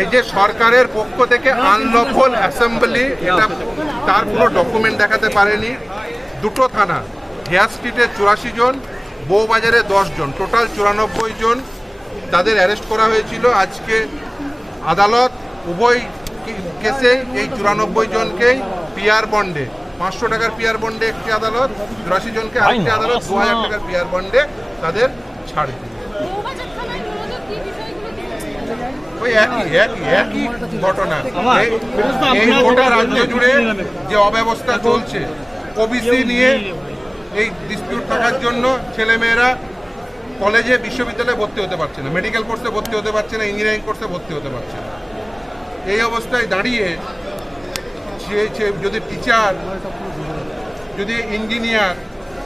এই যে সরকারের পক্ষ থেকে আনলফুল অ্যাসেম্বলি, এটা তার কোনো ডকুমেন্ট দেখাতে পারেনি। দুটো থানা, হেয়ার স্ট্রিটে 84 জন, বউবাজারে 10 জন, টোটাল 94 জন তাদের অ্যারেস্ট করা হয়েছিল। আজকে আদালত উভয় কেসে এই 94 জনকেই পিআর বন্ডে 500 টাকার পিআর বন্ডে একটি আদালত, 84 জনকে আরেকটি আদালত 2000 টাকার পিআর বন্ডে তাদের ছাড় দিল। ওই একই ঘটনা। এই গোটা রাজ্য জুড়ে যে অব্যবস্থা চলছে, ওবিসি নিয়ে এই ডিসপিউট থাকার জন্য ছেলেমেয়েরা কলেজে বিশ্ববিদ্যালয়ে ভর্তি হতে পারছে না, মেডিকেল কোর্সে ভর্তি হতে পারছে না, ইঞ্জিনিয়ারিং কোর্সে ভর্তি হতে পারছে না। এই অবস্থায় দাঁড়িয়ে যদি টিচার, যদি ইঞ্জিনিয়ার,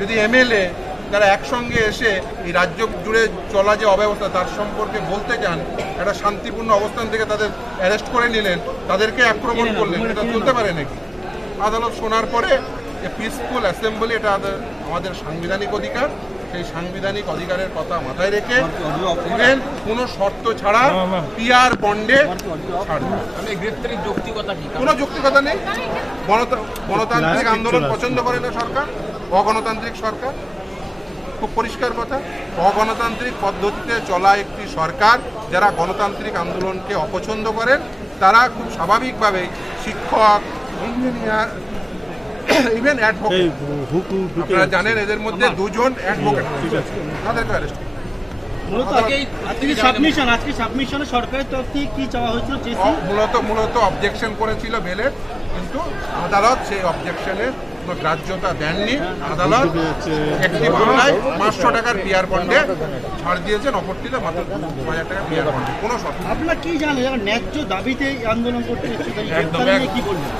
যদি এমএলএ তারা একসঙ্গে এসে এই রাজ্য জুড়ে চলা যে অব্যবস্থা তার সম্পর্কে বলতে চান, একটা শান্তিপূর্ণ অবস্থান থেকে তাদের অ্যারেস্ট করে নিলেন, তাদেরকে আক্রমণ করলেন, এটা চলতে পারে নাকি? আদালত শোনার পরে পিসফুল অ্যাসেম্বলি এটা আমাদের সাংবিধানিক অধিকার, সেই সাংবিধানিক অধিকারের কথা মাথায় রেখে ইভেন কোনো শর্ত ছাড়া পিআর বন্ডে ছাড়বে। কোনো যৌক্তিকতা নেই। গণতান্ত্রিক আন্দোলন পছন্দ করে না সরকার, অগণতান্ত্রিক সরকার, খুব পরিষ্কার কথা। অগণতান্ত্রিক পদ্ধতিতে চলা একটি সরকার যারা গণতান্ত্রিক আন্দোলনকে অপছন্দ করেন তারা খুব স্বাভাবিকভাবেই শিক্ষক, ইঞ্জিনিয়ার, ইভেন অ্যাডভোকেট, আপনারা জানেন এদের মধ্যে 2 জন অ্যাডভোকেট তাদেরকে অ্যারেস্ট করেন। মূলত অবজেকশন করেছিল বেলের, কিন্তু আদালত সেই অবজেকশনের কোনো গ্রাহ্যতা দেননি। আদালত একটি মামলায় 500 টাকার পিআর বন্ডে ছাড় দিয়েছেন, অপরটিতে মাত্র 2000 টাকার পিআর বন্ডে। কোনো শর্ত আপনারা কি জানেন ন্যায্য দাবিতে আন্দোলন করতে কি বললেন?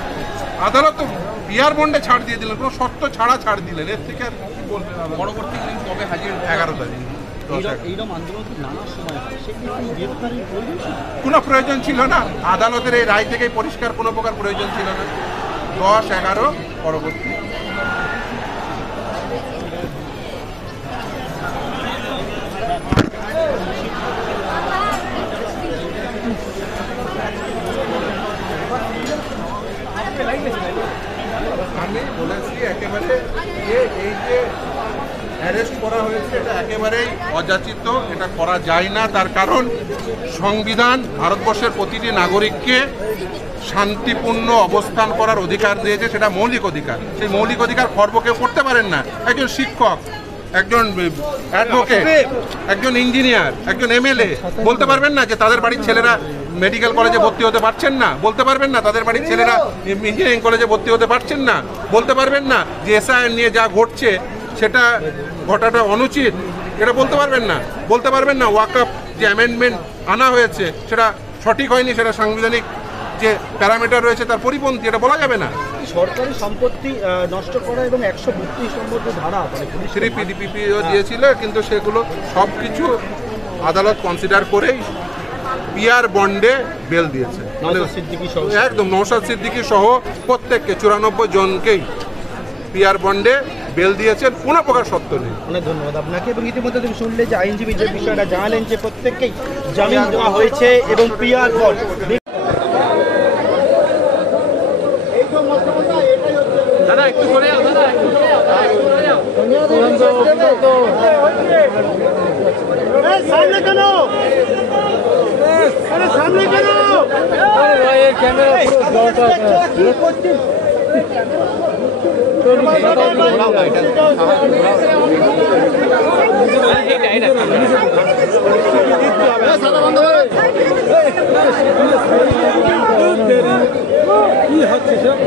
আদালত তো পিআর বন্ডে ছাড় দিয়ে দিলেন, কোনো শর্ত ছাড়া ছাড় দিলেন। এর থেকে আর কি বলবেন? পরবর্তী দিন কবে হাজির? 11 তারিখ। কোনো প্রয়োজন ছিল না, আদালতের এই রায় থেকেই পরিষ্কার কোনো প্রকার প্রয়োজন ছিল না। 10-11 পরবর্তী। আমি বলেছি একেবারে এই যে অ্যারেস্ট করা হয়েছে এটা একেবারেই অযাচিত, এটা করা যায় না। তার কারণ সংবিধান ভারতবর্ষের প্রতিটি নাগরিককে শান্তিপূর্ণ অবস্থান করার অধিকার দিয়েছে, সেটা মৌলিক অধিকার। সেই মৌলিক অধিকার খর্ব কেউ করতে পারেন না। একজন শিক্ষক, একজন অ্যাডভোকেট, একজন ইঞ্জিনিয়ার, একজন এমএলএ বলতে পারবেন না যে তাদের বাড়ির ছেলেরা মেডিকেল কলেজে ভর্তি হতে পারছেন না, বলতে পারবেন না তাদের বাড়ির ছেলেরা ইঞ্জিনিয়ারিং কলেজে ভর্তি হতে পারছেন না, বলতে পারবেন না যে এসআইআর নিয়ে যা ঘটছে সেটা ঘটাটা অনুচিত, এটা বলতে পারবেন না। বলতে পারবেন না ওয়াকআপ যে অ্যামেন্ডমেন্ট আনা হয়েছে সেটা সঠিক হয়নি, সেটা সাংবিধানিক যে প্যারামিটার রয়েছে তার পরিপন্থী, এটা বলা যাবে না। সরকারি সম্পত্তি নষ্ট করা এবং 132 নম্বর ধারা 3 PDPPও দিয়েছিল, কিন্তু সেগুলো সব কিছু আদালত কনসিডার করেই পিআর বন্ডে বেল দিয়েছে। একদম নওশাদ সিদ্দিকী সহ প্রত্যেককে 94 জনকেই পিআর বন্ডে বেল দিয়েছেন, কোনো প্রকার শর্ত নেই। অনেক ধন্যবাদ আপনাকে। এবং ইতিমধ্যে তুমি শুনলে যে আইনজীবী যে বিষয়টা জানালেন যে প্রত্যেককেই জামিন দেওয়া হয়েছে এবং পিআর বন্ড একটু সরে যাও দাদা, একটু সরে যাও, সামনে কেন, সামনে কেন, ক্যামেরা সাদা বন্ধ কি হচ্ছে সব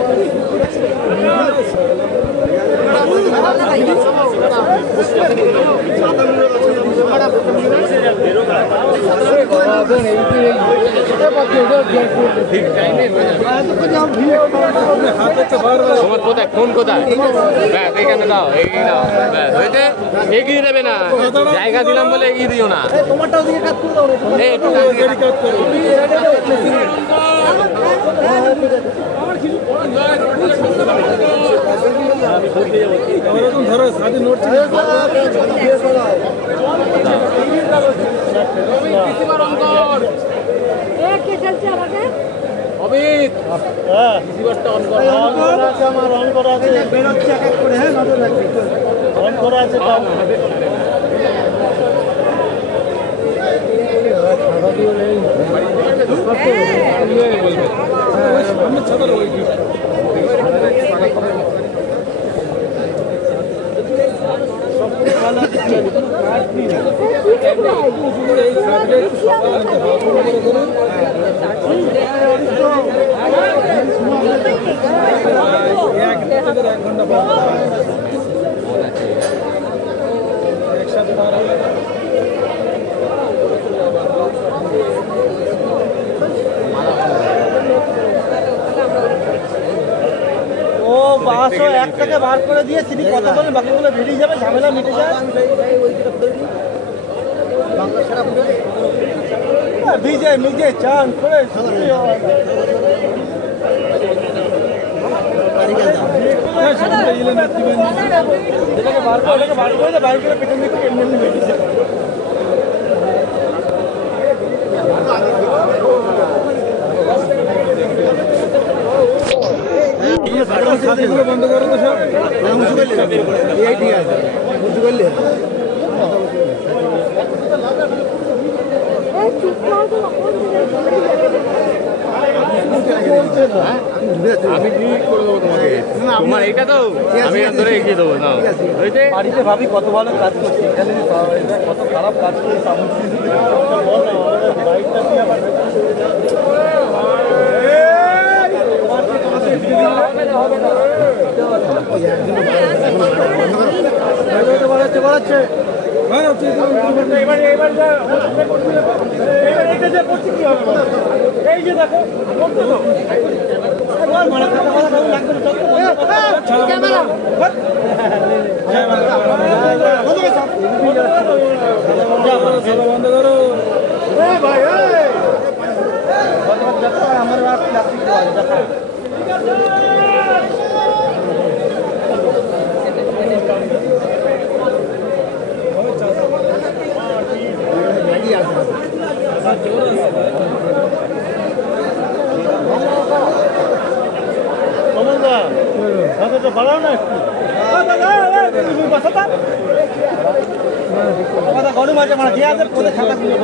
কোথায় ফোন কোথায় এখানে দাও, এগিয়ে দাও, হয়েছে এগিয়ে দেবে না, জায়গা দিলাম বলে এগিয়ে দিও না। ধরো স্বাধীন নোট চলছে অমিত হ্যাঁ রিসিভারটা অন কর। অন করা আছে, আমার অন করা আছে, বেরোচ্ছে এক এক করে। হ্যাঁ নজর রাখবি, অন করা আছে তো। ও বাসও একটাকে বার করে দিয়ে তিনি কথা বলেন, বাকিগুলো বেরিয়ে যাবে, ঝামেলা মিটে যায়। ভিজে নিজে চান করে এটাকে বার করে, এটাকে বার করে, বার করে পেছন দিকে এমনি এমনি বেরিয়ে যাবে। বন্ধ করো তো সব, ঠিক আছে বুঝতে পারলে। আমি ডিলিট করে দেবো তোমাকে। তোমার এইটা তো আমি ধরে এগিয়ে দেবো না। বাড়িতে ভাবি কত ভালো কাজ করছি, এখানে কত খারাপ কাজ করি। বাইকটা দিয়ে আবার বাড়াচ্ছে। এই যে দেখো বন্ধ করো ভাই। আমার বাড়াও না একটু, গরম আছে মানে খেয়ে আছে পরে খাতা খুলে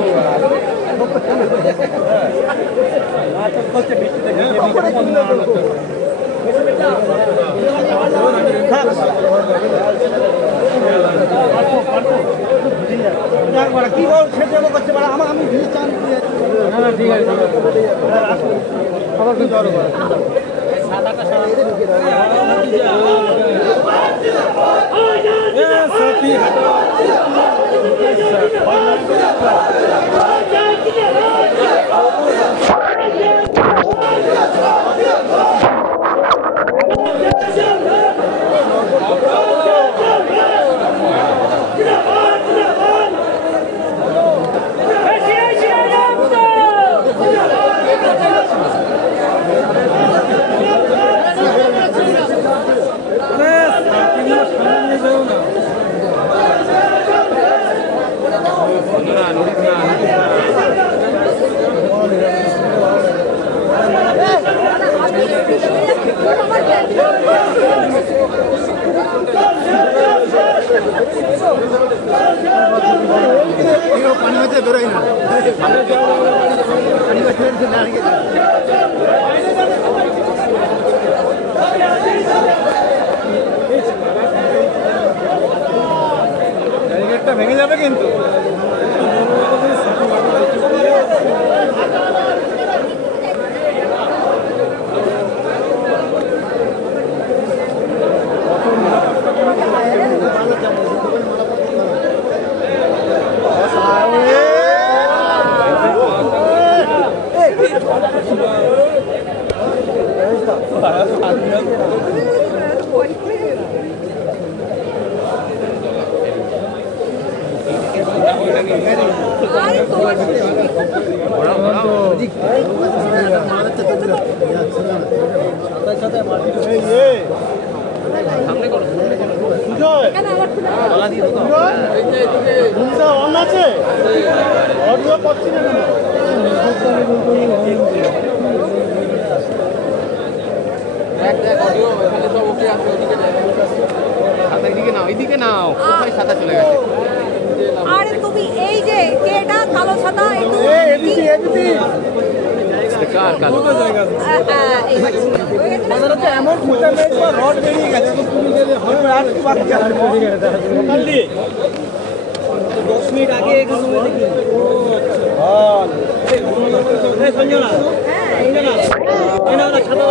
কি বল খেতে করছে আমি ভিড় চান। ঠিক আছে সবার কিন্তু আরো পানি হতে বেরোয় না। ব্যারিকেডটা ভেঙে যাবে কিন্তু। অন আছে অডিও পাচ্ছি না। কার কালো এমন রড বেরিয়ে গেছে 10 মিনিট আগে সঞ্জনা ছাড়ো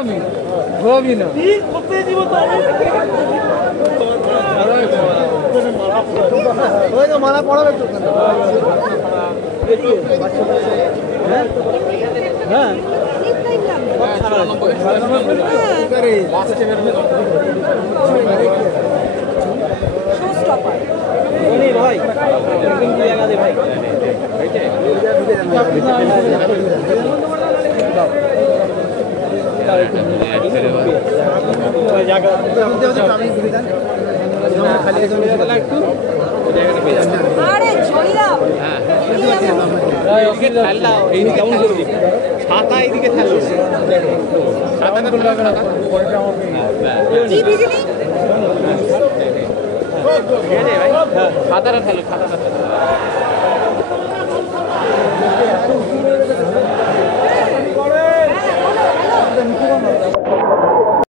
আমি ঘুমাবি না মালা পড়াবে তো হ্যাঁ ভাই ভাই ছাতা এইদিকে ছাড়লো ছাতাটা ছাড়লো ছাতাটা